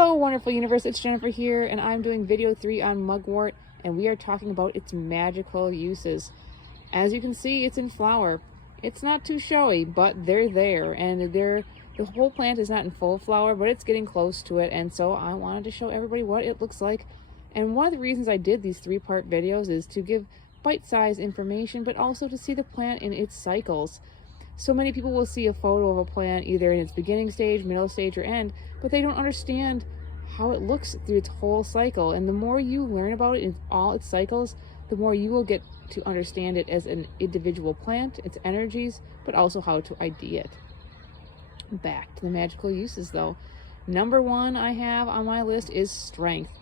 Hello, wonderful universe. It's Jennifer here, and I'm doing video 3 on Mugwort, and we are talking about its magical uses. As you can see, it's in flower. It's not too showy, but they're there, and the whole plant is not in full flower, but it's getting close to it, and so I wanted to show everybody what it looks like. And one of the reasons I did these 3-part videos is to give bite-sized information, but also to see the plant in its cycles. So many people will see a photo of a plant either in its beginning stage, middle stage, or end, but they don't understand how it looks through its whole cycle. And the more you learn about it in all its cycles, the more you will get to understand it as an individual plant, its energies, but also how to ID it. Back to the magical uses though. Number 1 I have on my list is strength.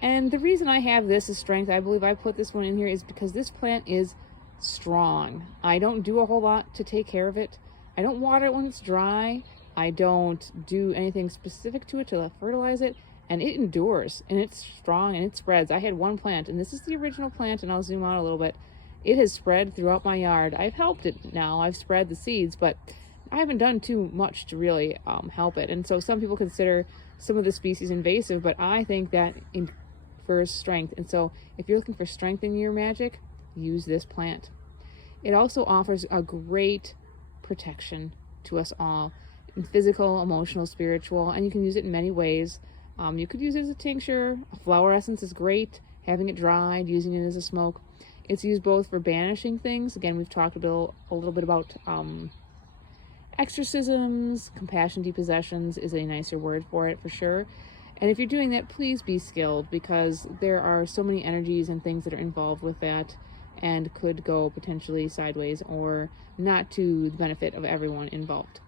And the reason I have this as strength, I believe I put this one in here, is because this plant is strong. I don't do a whole lot to take care of it. I don't water it when it's dry. I don't do anything specific to it to fertilize it, and it endures, and it's strong, and it spreads. I had one plant, and this is the original plant, and I'll zoom out a little bit. It has spread throughout my yard. I've helped it now. I've spread the seeds, but I haven't done too much to really help it. And so some people consider some of the species invasive, but I think that infers strength. And so if you're looking for strength in your magic, use this plant. It also offers a great protection to us all in physical, emotional, spiritual, and you can use it in many ways. You could use it as a tincture. A flower essence is great. Having it dried, using it as a smoke. It's used both for banishing things. Again, we've talked a little bit about exorcisms. Compassion depossessions is a nicer word for it, for sure. And if you're doing that, please be skilled, because there are so many energies and things that are involved with that and could go potentially sideways or not to the benefit of everyone involved.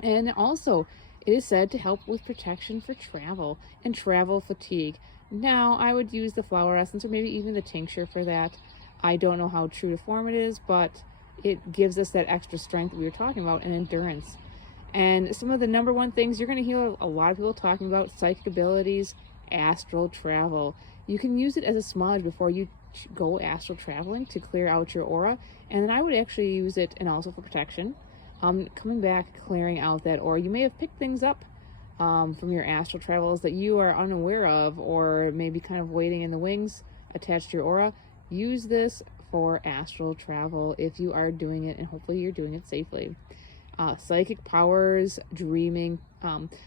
And also, it is said to help with protection for travel and travel fatigue. Now, I would use the flower essence or maybe even the tincture for that. I don't know how true to form it is, but it gives us that extra strength that we were talking about and endurance. And some of the number 1 things you're going to hear a lot of people talking about: psychic abilities, astral travel. You can use it as a smudge before you go astral traveling to clear out your aura. And then I would actually use it, and also for protection. Coming back, clearing out that aura. You may have picked things up from your astral travels that you are unaware of, or maybe kind of waiting in the wings attached to your aura. Use this for astral travel if you are doing it, and hopefully you're doing it safely. Psychic powers, dreaming.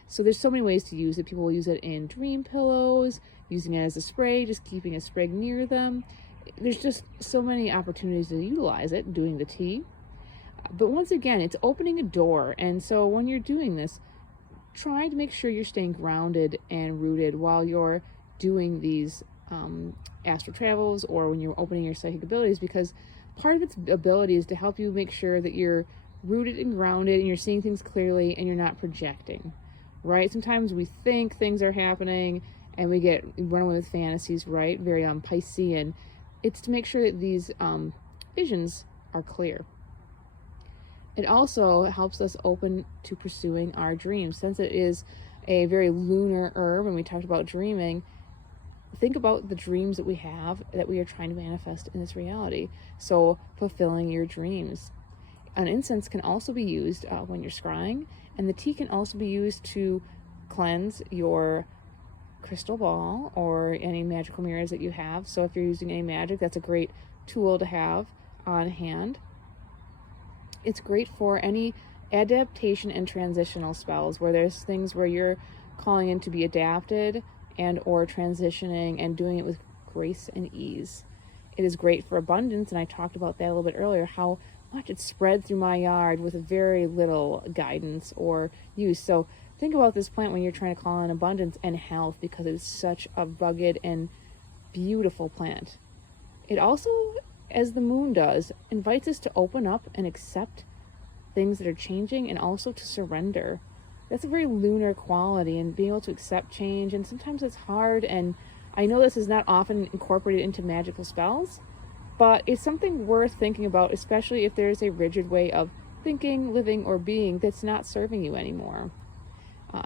So there's so many ways to use it. People will use it in dream pillows, using it as a spray, just keeping a sprig near them. There's just so many opportunities to utilize it, doing the tea. But once again, it's opening a door. And so when you're doing this, try to make sure you're staying grounded and rooted while you're doing these astral travels, or when you're opening your psychic abilities, because part of its ability is to help you make sure that you're rooted and grounded and you're seeing things clearly and you're not projecting, right? Sometimes we think things are happening and we run away with fantasies, right? Very Piscean. It's to make sure that these visions are clear. It also helps us open to pursuing our dreams. Since it is a very lunar herb, and we talked about dreaming, think about the dreams that we have that we are trying to manifest in this reality. So fulfilling your dreams. An incense can also be used when you're scrying, and the tea can also be used to cleanse your crystal ball or any magical mirrors that you have. So if you're using any magic, that's a great tool to have on hand. It's great for any adaptation and transitional spells, where there's things where you're calling in to be adapted and or transitioning and doing it with grace and ease. It is great for abundance, and I talked about that a little bit earlier, how much it's spread through my yard with very little guidance or use. So think about this plant when you're trying to call in abundance and health, because it's such a rugged and beautiful plant. It also, as the moon does, invites us to open up and accept things that are changing, and also to surrender. That's a very lunar quality, and being able to accept change. And sometimes it's hard, and I know this is not often incorporated into magical spells, but it's something worth thinking about, especially if there's a rigid way of thinking, living, or being that's not serving you anymore.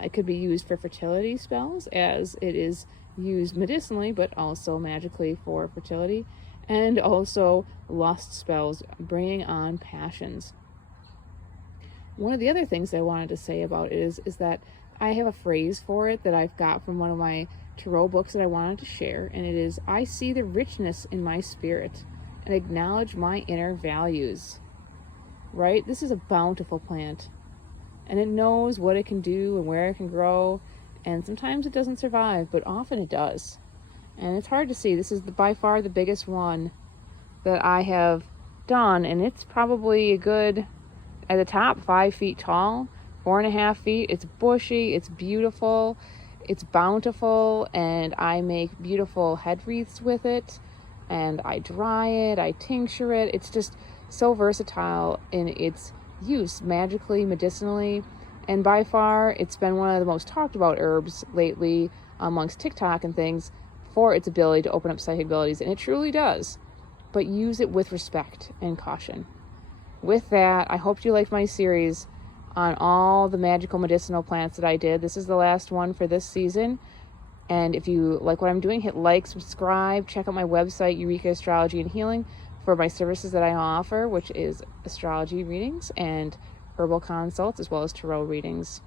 It could be used for fertility spells, as it is used medicinally, but also magically for fertility, and also lust spells, bringing on passions. One of the other things I wanted to say about it is that I have a phrase for it that I've got from one of my tarot books that I wanted to share, and it is, I see the richness in my spirit and acknowledge my inner values. Right? This is a bountiful plant, and it knows what it can do and where it can grow, and sometimes it doesn't survive, but often it does. And it's hard to see. This is by far the biggest one that I have done, and it's probably a good, at the top, 5 feet tall, 4.5 feet. It's bushy, it's beautiful, it's bountiful, and I make beautiful head wreaths with it, and I dry it, I tincture it. It's just so versatile in its use, magically, medicinally, and by far it's been one of the most talked about herbs lately amongst TikTok and things for its ability to open up psychic abilities, and it truly does, but use it with respect and caution. With that, I hope you liked my series on all the magical medicinal plants that I did. This is the last one for this season. And if you like what I'm doing, hit like, subscribe, check out my website, Eureka Astrology and Healing, for my services that I offer, which is astrology readings and herbal consults, as well as tarot readings.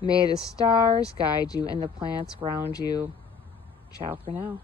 May the stars guide you and the plants ground you. Ciao for now.